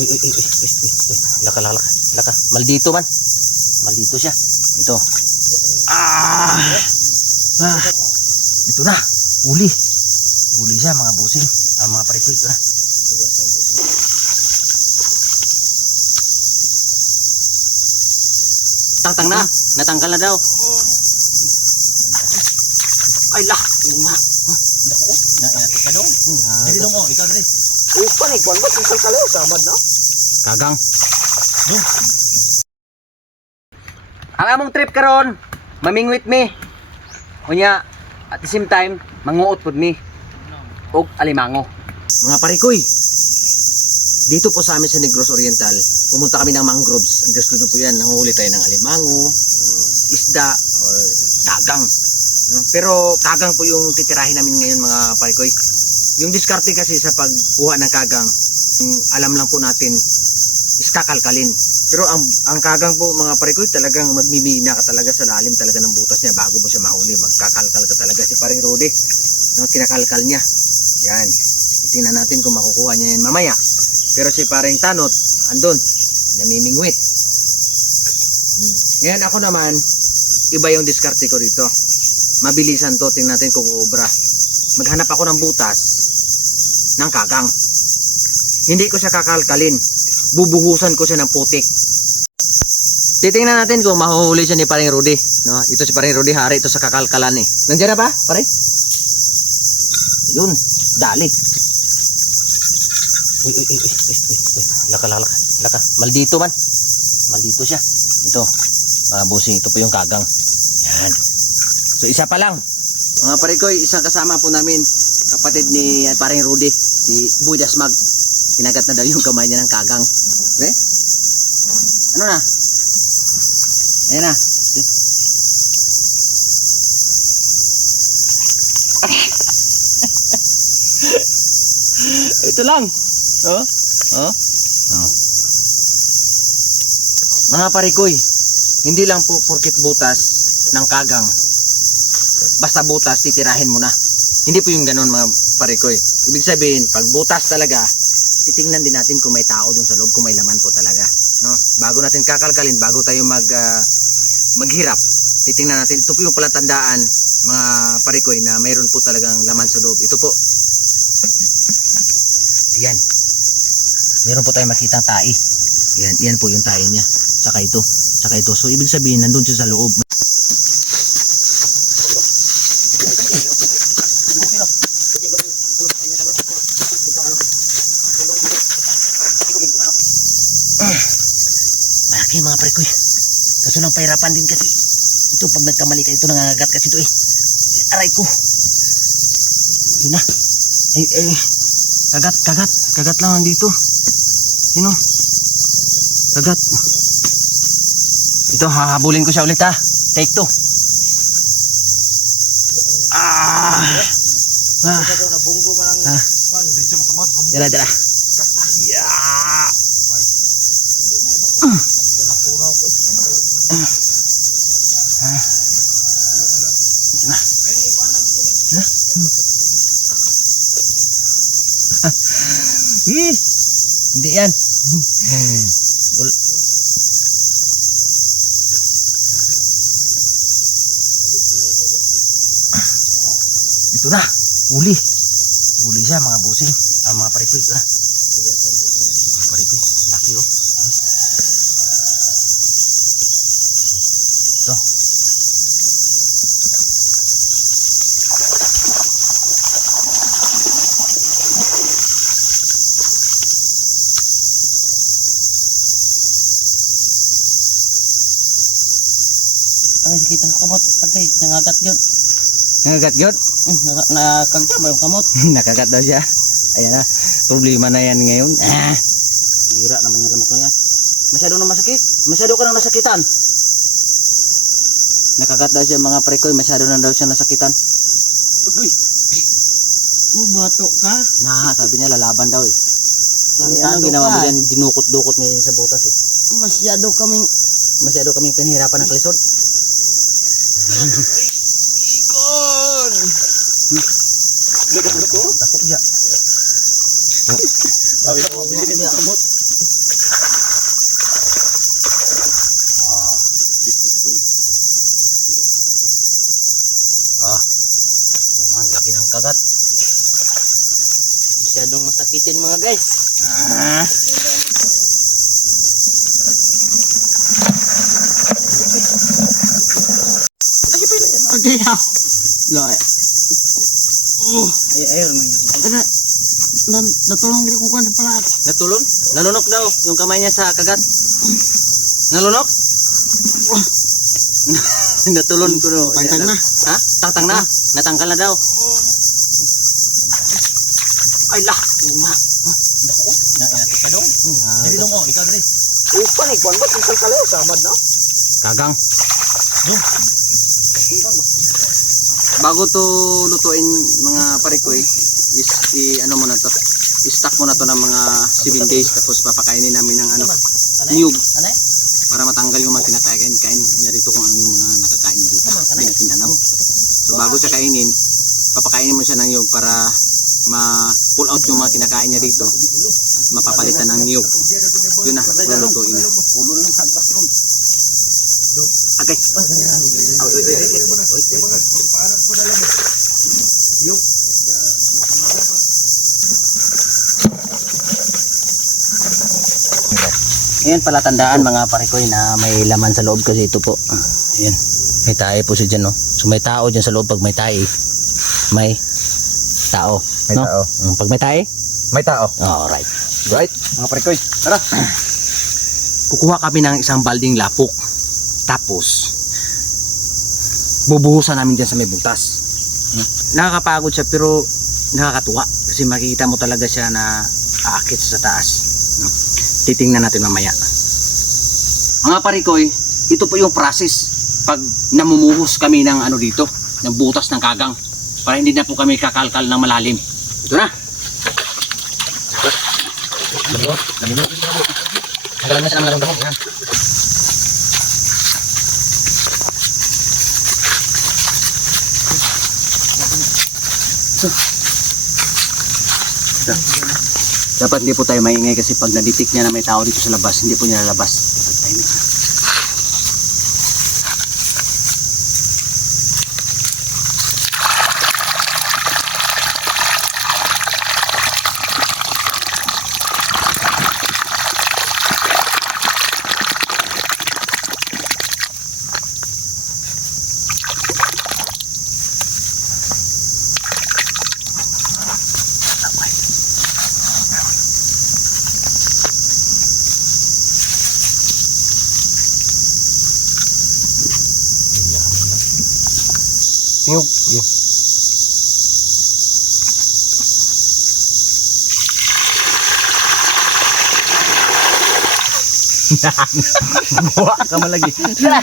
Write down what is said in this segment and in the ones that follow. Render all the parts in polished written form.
Uy, uy, uy, uy, uy, uy, uy. Laka, laka, laka. Maldito man. Maldito siya. Ito. Ito na. Uli. Uli siya mga busing. Mga pare ko. Ito na. Tang na. Natanggal na daw. Ay lah. Nga. Ka dong. Dili dong oh, ikaw dili. Upan eh, kuwan ba? Sisal kalayo, samad na. Kagang. Ang among trip karon, mamingwit mi. Unya, at the same time, manguot pud mi. Og alimango. Mga parikoy, dito po sa amin sa Negros Oriental, pumunta kami ng mangroves. Understood po yan, nanguhuli tayo ng alimango, isda, or kagang. Pero kagang po yung titirahin namin ngayon mga parikoy. Yung diskarte kasi sa pagkuha ng kagang, alam lang po natin, is kakalkalin. Pero ang kagang po mga parikoy, talagang magmimina ka talaga sa lalim talaga ng butas niya bago mo siya mahuli. Magkakalkal ka talaga. Si paring Rode, kinakalkal niya. Yan. Itingnan natin kung makukuha niya yan mamaya. Pero si paring Tanot, andun, namimingwit. Ngayon ako naman, iba yung diskarte ko dito. Mabilisan to, tingnan natin kung uubra. Maghanap ako ng butas ng kagang. Hindi ko siya kakalkalin. Bubuhusan ko siya ng putik. Titingnan natin kung mahuhuli siya ni paring Rudy. No? Ito si paring Rudy, hari ito sa kakalkalan eh. Nandiyan na ba, pare? Yun, dali. Uy, uy, uy, uy, uy, uy. Laka, laka, laka. Maldito man. Maldito siya. Ito, mga busing, ito po yung kagang. Yan. So isa pa lang. Mga parikoy, isang kasama po namin, kapatid ni paring Rudy, si Boy Dasmag. Kinagat na daw yung kamay niya ng kagang. Okay? Ano na? Ayan na. Ito lang. Oh? Oh? Oh. Mga parikoy, hindi lang po porkit butas ng kagang. Basta butas, titirahin mo na. Hindi po yung ganun mga parikoy. Ibig sabihin, pag butas talaga, titingnan din natin kung may tao doon sa loob, kung may laman po talaga, no? Bago natin kakalkalin, bago tayo maghirap, titingnan natin. Ito po yung palatandaan mga parikoy na mayroon po talagang laman sa loob. Ito po. Ayan. Meron po tayong makitang tae. Yan po yung tae niya. Tsaka ito. So ibig sabihin nandun siya sa loob. Malaki mga parikoy. Kaso lang pahirapan din kasi. Ito pag nagkamali ka, ito nangangagat kasi ito eh. Aray ko. Yun na. Kagat lang nandito. Yun o. Kagat. Ito, hahabulin ko siya ulit ha. Take 2. Dala. Yeah. Hindi yan. Ito na. Uli siya mga busing. Mga parikoy. Ito na. Mga parikoy. Laki oh. Ito. Ay, kita kamot. Agay, nangagat yun. Nangagat yun? Nakagta ba yung kamot? Nakagat daw siya. Ayan na. Problema na yan ngayon. Hira naman yung lamok na yan. Masyado na masakit. Masyado ka nang nasakitan. Nakagat daw siya mga prekoy. Masyado na daw siya nasakitan. Agay. Bato ka? Sabi niya lalaban daw eh. Ano ginawa mo dyan? Dinukot-dukot na yun sa butas eh. Masyado kaming pinahirapan ng kalisod. Ikon! Dako ko? Dako siya. Sabi ko, bilhin niya kamot. Ang laki ng kagat. Masyadong masakitin mga guys. Ah. Okay, ha. Loy. Ay, mo yan. Natulong din ko kan pala. Natulon? Nalunok daw yung kamay niya sa kagat. Nalunok? Natulon ko no. Tangtang na. Ha? Tangtang na. Natanggal na daw. Ay lah, luma. Dako. Na ka dong. Dili dong oh, ikaw dili. Upan ni kwan ba isang kalayo samad na? Kagang. Bago to lutuin mga parikoy, ano mo na to. I-stack mo na to ng mga 7 days tapos papakainin namin ng ano, niyog Anay? para matanggal yung mga kinakain niya dito kung ano yung mga nakakain niya dito. Hindi natin alam. So bago siya kainin, papakainin mo siya ng niyog para ma-pull out yung mga kinakain niya dito at mapapalitan ng niyog. Yun na, lulutuin na. Ulo ng hagpas ron. Okay. Ayan pala tandaan mga parikoy na may laman sa loob kasi ito po. Ayan. May tae po siya dyan, no? So may tao dyan sa loob pag may tae. May tao. May no? tao. Pag may tae? May tao. Alright. Right. Mga parikoy. Tara. Kukuha kami ng isang balding lapok. Tapos bubuhusan namin dyan sa may butas. Nakakapagod siya pero nakakatuwa kasi makikita mo talaga siya na aakit sa taas. Titingnan natin mamaya. Mga parikoy, ito po yung process pag namumuhos kami ng ano dito, ng butas ng kagang para hindi na po kami kakalkal ng malalim. Ito na. Hagalan na siya ng larong damo. Yan. Dapat hindi po tayo maingay kasi pag na-detect niya na may tao dito sa labas, hindi po niya lalabas. Dapat tayo. Tingog. Buwa ka malagi. Tira!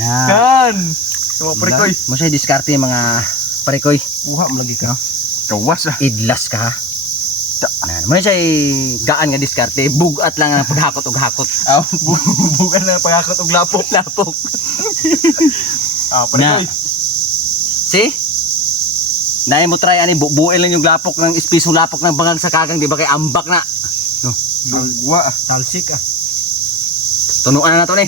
Na. Kan. Mga parikoy. Mo siya diskarte mga parikoy. Kuha mo lagi ka. Kawas ah. Idlas ka ha. Mo siya gaan nga diskarte, bugat lang ang paghakot ug hakot. Ah, bukan na pagkakot og lapok. Lapok. Ah, parikoy. See? Naay mo try ani buuin lang yung lapok ng espisong lapok ng bangal sa kagang, di ba kay ambak na. Buwa ah. Talsik ah. Tunuan na to ni.